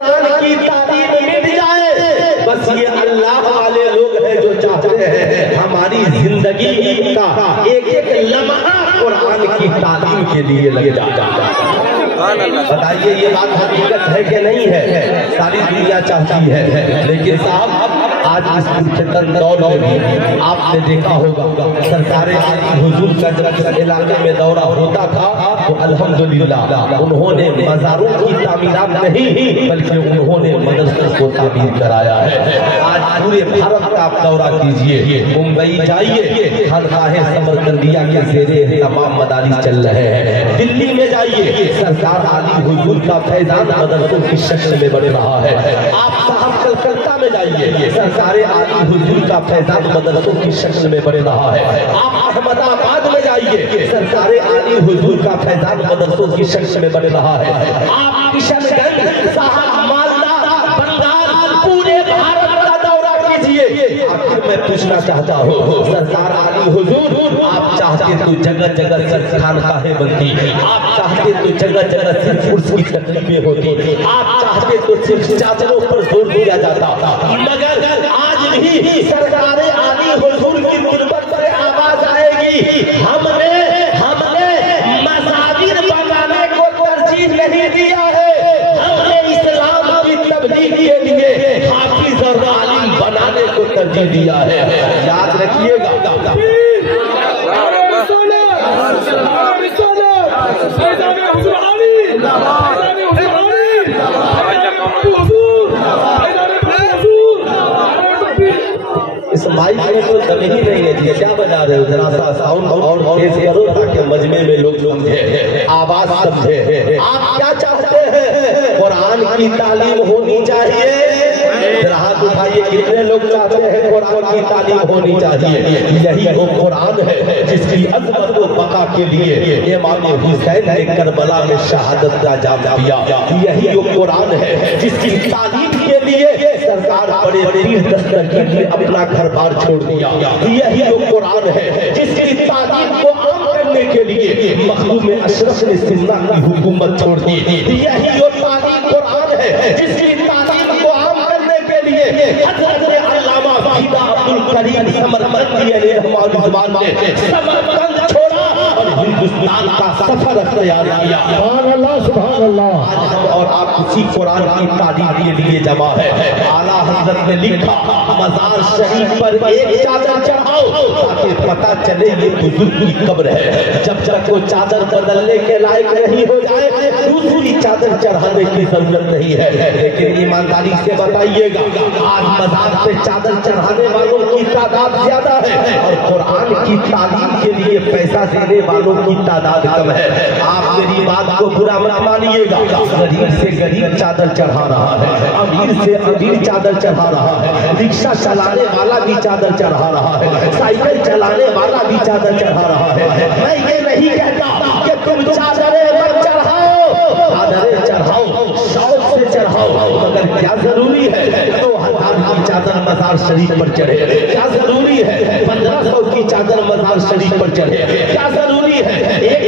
کی تعلیم مٹ جائے، بس یہ اللہ والے لوگ ہیں جو چاہتے ہیں ہماری زندگی کا ایک ایک لمحہ قرآن کی تعلیم کے لیے لگ جائے۔ بتائیے یہ بات حقیقت ہے کہ نہیں ہے؟ ساری دنیا چاہتی ہے، لیکن صاحب آج اس پرفتن دور میں بھی آپ نے دیکھا ہوگا سرکار عالی حضور کا جب علاقے میں دورہ ہوتا تھا تو الحمدللہ انہوں نے مزاروں کی تعمیرات نہیں بلکہ انہوں نے مدرسوں کو تعمیر کرایا ہے۔ آج پورے بھارت کا آپ دورہ کیجئے، ممبئی جائیے، خانقاہ سمرقندیہ کے زیر تمام مدارس چل رہے ہیں، دلی میں جائیے سرکار عالی حضور کا فیضان مدرسوں کی شکل میں بڑھ رہا ہے۔ آپ صاحب کلکتہ میں جائیے، سرکار عالی حضور کا فیضان مدرسوں کی شکل میں بڑھ رہا ہے۔ آپ احمد آباد میں جائیے، سرکار عالی حضور کا فیضان مدرسوں کی شکل میں بڑھ رہا ہے۔ آپ کشن گنج، صاحب مالدہ، بنگال، پورے بھارت کا دورہ کیجئے۔ آخر میں پوچھنا چاہتا ہوں سرکار عالی حضور، آپ چاہتے تو جگہ جگہ صرف خانقاہیں بنتی، آپ چاہتے تو جگہ جگہ صرف عرس کی تقریبیں ہوتی، آپ چاہتے تو صرف چادروں پر زور دیا جاتا، مگر آج بھی سرکار عالی حضور کی غربت پر آواز آئے گی، ہم نے مساجد بنانے کو ترجیح نہیں دیا ہے، ہم نے اسلام کی تبلیغ کے لیے حافظ اور عالم بنانے کو ترجیح دیا ہے۔ یاد رکھیے گا اس مائک میں تو دم ہی نہیں ہے، کیا بجا رہے ہو؟ ذرا سا ساؤنڈ اور تیز کرو تاکہ مجمع میں لوگ سمجھے، آواز سمجھے۔ آپ کیا چاہتے ہیں؟ قرآن کی تعلیم ہونی چاہیے۔ ذرا ہاتھ اٹھائیے، کتنے لوگ چاہتے ہیں قرآن کی تعلیم ہونی چاہیے؟ یہی وہ قرآن ہے جس کی عظمت و بقا کے لیے امام حسین نے کربلا میں شہادت کا جام دیا۔ یہی وہ قرآن ہے جس کی تعلیم کے لیے سرکار بڑے پیر دستگیر نے اپنا گھر بار چھوڑ دیا۔ یہی وہ قرآن ہے جس کی تعلیم کو عام کرنے کے لیے مخدوم اشرف نے سندھ کی حکومت چھوڑ دی۔ یہی وہ تعلیم قرآن ہے جس کی تعلیم کو عام کرنے کے لیے حضرت علامہ فیض عبدالکریم سمرقندی علیہ الرحمہ نے سمرقند چھوڑا اور ہندوستان کا سفر اختیار کیا۔ سبحان اللہ، سبحان اللہ۔ آج ہم اور آپ اسی قرآن کی تعلیم کے لیے جمع ہے۔ اعلیٰ حضرت نے لکھا مزار شریف پر ایک چادر چڑھاؤ تاکہ پتہ چلے یہ بزرگ کی قبر ہے۔ جب تک وہ چادر بدلنے کے لائق نہیں ہو جائے دوسری چادر چڑھانے کی ضرورت نہیں ہے۔ لیکن ایمانداری سے بتائیے گا آج مزار پہ چادر چڑھانے والوں کی تعداد زیادہ ہے اور قرآن کی تعلیم کے لیے پیسہ دینے والوں کی تعداد کم ہے۔ آپ میری بات کو برا مت مانیے گا، غریب سے غریب چادر چڑھا رہا ہے، امیر سے امیر چادر چڑھا رہا ہے، رکشہ چلانے والا بھی چادر چڑھا رہا ہے، سائیکل چلانے والا بھی چادر چڑھا رہا ہے۔ میں یہ نہیں کہتا کہ تم چادریں مت چڑھاؤ، چادریں چڑھاؤ، شوق سے چڑھاؤ، مگر کیا ضروری ہے 2000 کی چادر مزار شریف پر چڑھے؟ کیا ضروری ہے 1500 کی چادر مزار شریف پر چڑھے؟ کیا ضروری ہے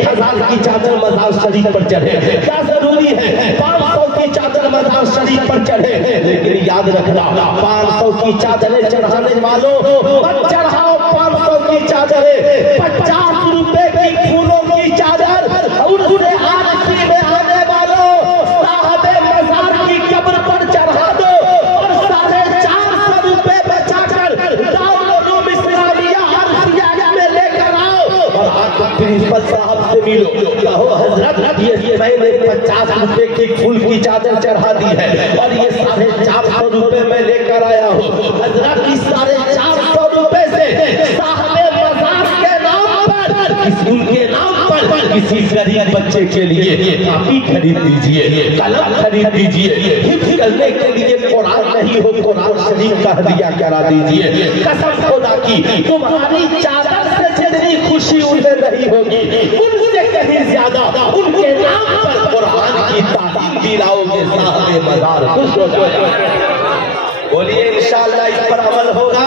1000 کی چادر مزار شریف پر چڑھے؟ کیا ضروری ہے 500 کی چادر مزار شریف پر چڑھے؟ لیکن یاد رکھنا 500 کی چادریں چڑھانے والوں مت چڑھاؤ 500 کی چادریں، 50 روپے کی پھولوں کی چادر اور انہیں آرسی میں آنے والوں صاحب مزار کی قبر پر چڑھا دو اور 450 روپے بچا کر دارالعلوم اسلامیہ عرفیہ میں لے کر آؤ اور آپ پرنسپل صاحب سے ملو، کہو حضرت یہ میں نے 50 روپے کی پھول کی چادر چڑھا دی ہے اور یہ 450 روپے میں لے کر آیا ہوں۔ حضرت اس 450 روپے سے صاحب مزار کے نام پر اسکول کے نام پر کسی غریب بچے کے لیے کاپی خرید دیجئے، قلم خرید دیجئے، حفظ کرنے کے لیے قرآن نہیں ہو قرآن شریف کا ہدیہ کرا دیجئے۔ قسم خدا کی تمہاری چادر سے جتنی خوشی انہیں نہیں ہوگی ان سے کہیں زیادہ ان کے نام پر قرآن کی تعلیم دلاؤ گے صاحب مزار خوش ہو جائے۔ بولیے انشاءاللہ اس پر عمل ہوگا۔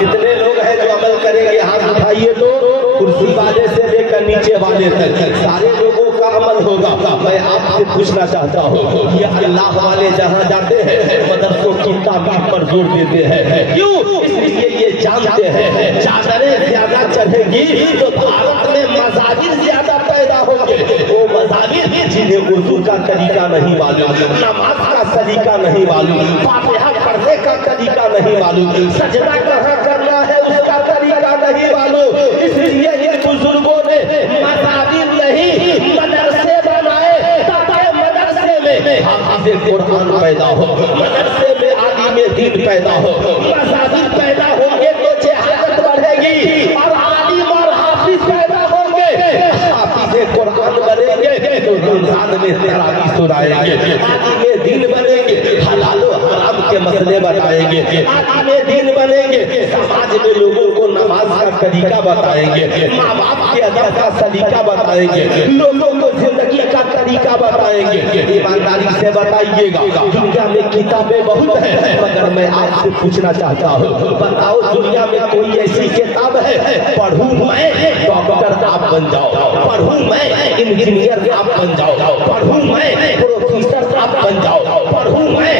کتنے لوگ ہیں جو عمل کریں گے؟ ہاتھ اٹھائیے تو کرسی والے سے لے کر نیچے والے تک سارے لوگوں کا کا عمل ہوگا. میں آپ سے پوچھنا چاہتا ہوں یہ اللہ والے جہاں جاتے ہیں مدرسوں کی تعمیر پر زور دیتے ہیں کیوں؟ اس لیے یہ جانتے ہیں چادریں زیادہ چڑھیں گی تو بھارت میں مذاہب زیادہ پیدا ہوں گے. وہ مذاہب جنہیں اردو کا طریقہ نہیں معلوم, نماز کا سلیقہ نہیں معلوم, فاتحہ پڑھنے کا طریقہ نہیں معلوم, سجدہ کہاں کرنا ہے اس کا طریقہ نہیں معلوم. اس لیے ان بزرگوں نے مذاہب نہیں مدرسے بنائے تاکہ مدرسے میں حافظ قرآن پیدا ہو, مدرسے میں عالم دین پیدا ہو. مذاہب پیدا ہوں گے تو جہالت بڑھے گی, اور عالم اور حافظ پیدا ہوں گے حافظ قرآن بنیں گے تو رمضان میں تراویح سنائیں گے. عالم دین بنیں گے حلال و حرام کے مسئلے بتائیں گے. عالم دین بنیں گے سماج میں لوگوں کو نماز کا طریقہ بتائیں گے, ماں باپ کے ادب کا سلیقہ بتائیں گے, لوگوں کو زندگی کا طریقہ بتائیں گے. ایمانداری سے بتائیے گا دنیا میں کتابیں بہت ہیں مگر میں آپ سے پوچھنا چاہتا ہوں بتاؤ دنیا میں کوئی ایسی کتاب ہے پڑھوں میں ڈاکٹر آپ بن جاؤ, پڑھوں میں انجینئر آپ بن جاؤ, پڑھوں میں پروفیسر آپ بن جاؤ, پڑھوں میں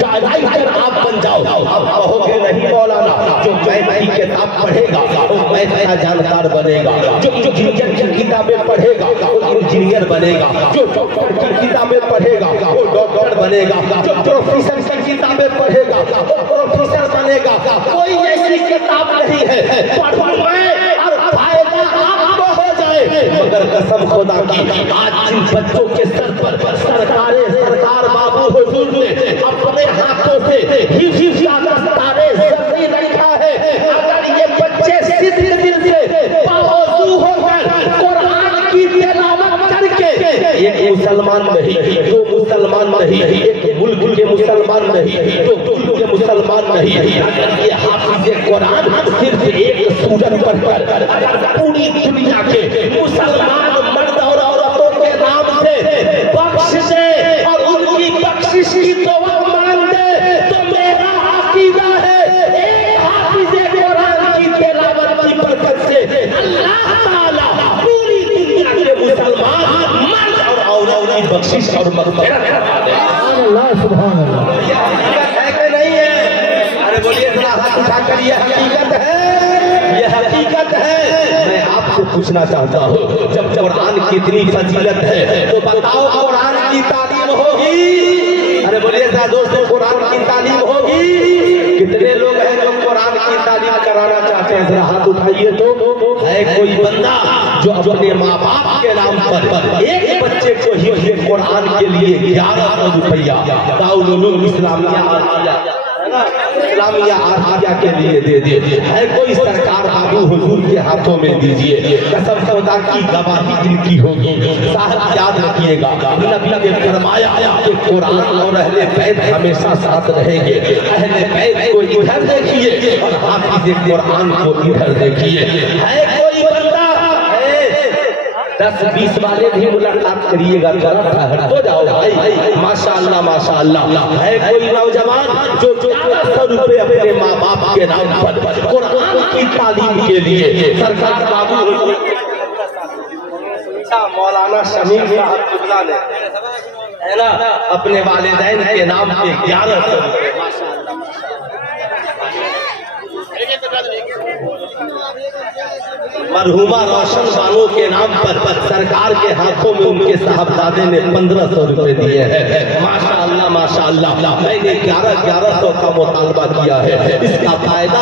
ڈائریکٹر آپ بن جاؤ. آپ کہو گے نہیں مولانا جو میتھ کی کتاب پڑھے گا وہ میتھ کا جانکار بنے گا, جو انجینئر کی کتابیں پڑھے گا وہ انجینئر بنے گا, جو ڈاکٹر کی کتابیں پڑھے گا وہ ڈاکٹر بنے گا, جو پروفیسر کی کتابیں پڑھے گا وہ پروفیسر بنے گا. کوئی ایسی کتاب نہیں ہے پڑھوں میں اور فائدہ آپ کو ہو جائے. مگر قسم خدا کی آج جن بچوں کے سر پر سرکار بابو حضور نے اپنے ہاتھوں سے حفظ کا دستارِ زرعی رکھا ہے, اگر یہ بچے سیدھے دل سے باوضو ہو کر قرآن کی تلاوت کر کے ایک مسلمان نہیں, دو مسلمان نہیں, ایک ملک کے مسلمان نہیں, دو ملک کے مسلمان نہیں, اگر یہ حافظ قرآن صرف ایک سورت پڑھ کر اگر پوری دنیا کے مسلمان مرد اور عورتوں کے نام سے بخش دے اور ان کی بخشش کی دعا مان دے تو میرا عقیدہ ہے ایک حافظ قرآن کی تلاوت کی برکت سے اللہ تعالیٰ پوری دنیا کے مسلمان مرد اور عورتوں کی بخشش اور مغفرت کروا دے. سبحان اللہ. یہ حقیقت ہے کہ نہیں ہے؟ ارے بولیے ذرا ہاتھ اٹھا کر یہ حقیقت ہے, یہ حقیقت ہے. میں آپ سے پوچھنا چاہتا ہوں جب قرآن کی اتنی فضیلت ہے تو بتاؤ قرآن کی تعلیم ہوگی؟ ارے بولیے ذرا دوستو قرآن کی تعلیم ہوگی؟ کتنے لوگ ہیں جو قرآن کی تعلیم کرانا چاہتے ہیں؟ ذرا ہاتھ اٹھائیے تو ہے کوئی بندہ جو اپنے ماں باپ کے نام پر ایک بچے کو ہی قرآن کے لیے 1100 روپیہ دارالعلوم اسلامیہ عارفیہ کے لیے دے دے ہے کوئی؟ سرکار بابو حضور کے ہاتھوں میں دیجئے. قسم خدا کی گواہی ان کی ہوگی. صاحب یاد رکھیے گا نبی نے فرمایا کہ قرآن اور اہل بیت ہمیشہ ساتھ رہیں گے. اہل بیت کو ادھر دیکھیے اور حافظ قرآن کو ادھر دیکھیے. ہے کوئی بندہ 10-20 والے بھی ملاقات کریے گا, ہو جاؤ بھائی ماشاءاللہ ماشاءاللہ. ہے کوئی نوجوان جو 100 روپے اپنے ماں باپ کے نام پر قرآن کی تعلیم کے لیے سرکار بابو مولانا شمیم صاحب قبلہ نے ہے نا اپنے والدین کے نام پہ 1100 مرحومہ روشن بانو کے نام پر سرکار کے ہاتھوں میں ان کے صاحبزادے نے 1500 روپے دیے ہیں. ماشاءاللہ ماشاءاللہ. میں نے 1100 کا مطالبہ کیا ہے. اس کا فائدہ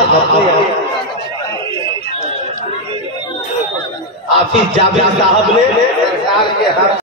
حافظ جابر صاحب نے سرکار کے ہاتھ